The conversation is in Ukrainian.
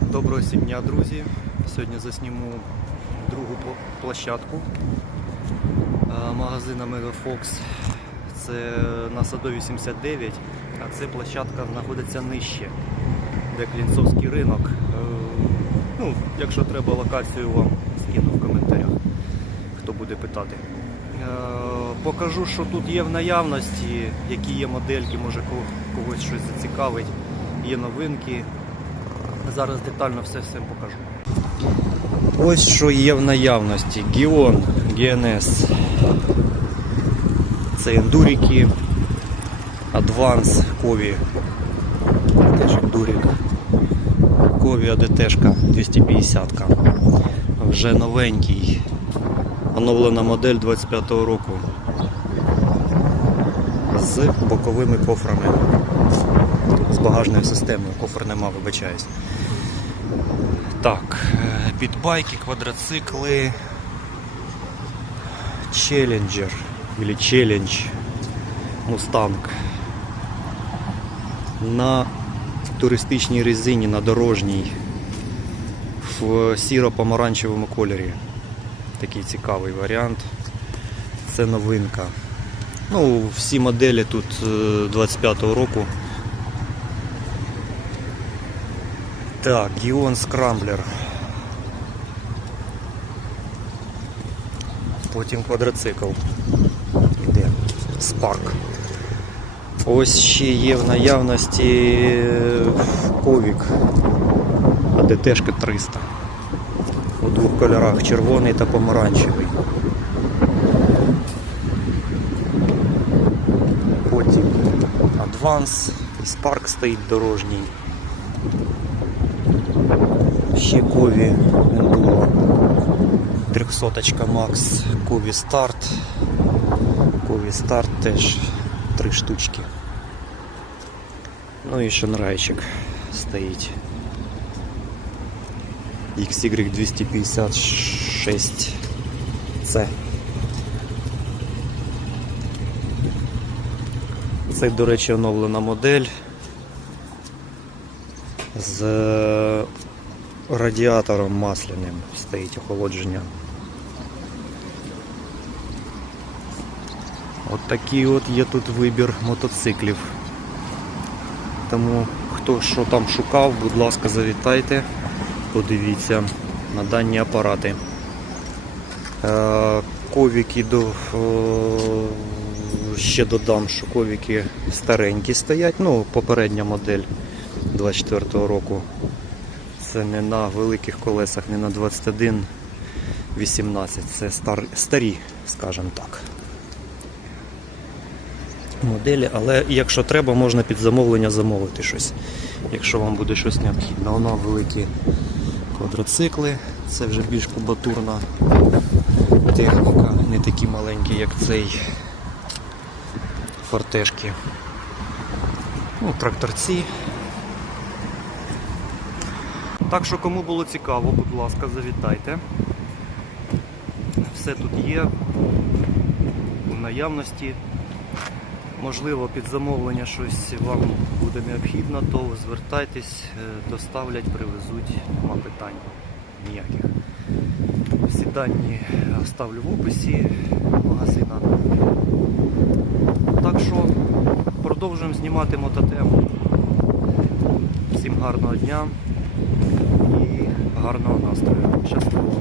Доброго всім дня, друзі. Сьогодні засніму другу площадку е, магазина Megafox. Це на Садовій 79, а це площадка знаходиться нижче, де Клінцовський ринок. Е, Ну, якщо треба локацію, вам скину в коментарях, хто буде питати. Е, Покажу, що тут є в наявності, які є модельки, може когось щось зацікавить, є новинки. Зараз детально все всім покажу. Ось що є в наявності. Гіон GNS. Це ендуріки. Advance Кові. Теж ендурік. Кові АДТшка 250. Вже новенький. Оновлена модель 25-го року. З боковими кофрами. З багажною системою. Кофр нема, вибачаюсь. Так, е, підбайки, квадроцикли. Челленджер или челлендж Мустанг. На туристичній резині, на дорожній, в сіро-помаранчевому кольорі. Такий цікавий варіант. Це новинка. Ну, всі моделі тут е, 25-го року. Так, Гіон Скрамблер. Потім квадроцикл. Іде. Спарк. Ось ще є в наявності е, Ковік АДТшка 300. У двох кольорах червоний та помаранчевий. Потім Advance і Spark стоїть дорожній. Ще Кові Enduro 300 Max, Кові Старт. Кові Старт теж три штучки. Ну і шанрайчик стоїть. XY256C. Це, до речі, оновлена модель з радіатором масляним стоїть охолодження. От такий от є тут вибір мотоциклів. Тому хто що там шукав, будь ласка, завітайте, подивіться на дані апарати. Е, Ковіки до, е, ще додам, що ковіки старенькі стоять. Ну, попередня модель 24-го року. Це не на великих колесах, не на 21 18. Це стар, старі, скажімо так. Моделі, але якщо треба, можна під замовлення замовити щось, якщо вам буде щось необхідно. Воно великі квадроцикли, це вже більш кубатурна техніка, не такі маленькі, як цей фортешки. Ну, тракторці. Так що кому було цікаво, будь ласка, завітайте. Все тут є у наявності. Можливо, під замовлення щось вам буде необхідно, то звертайтесь, е, доставлять, привезуть, нема питань ніяких. Всі дані вставлю в описі магазина. Так що продовжуємо знімати мототему. Всім гарного дня гарного настрою. Щасливо!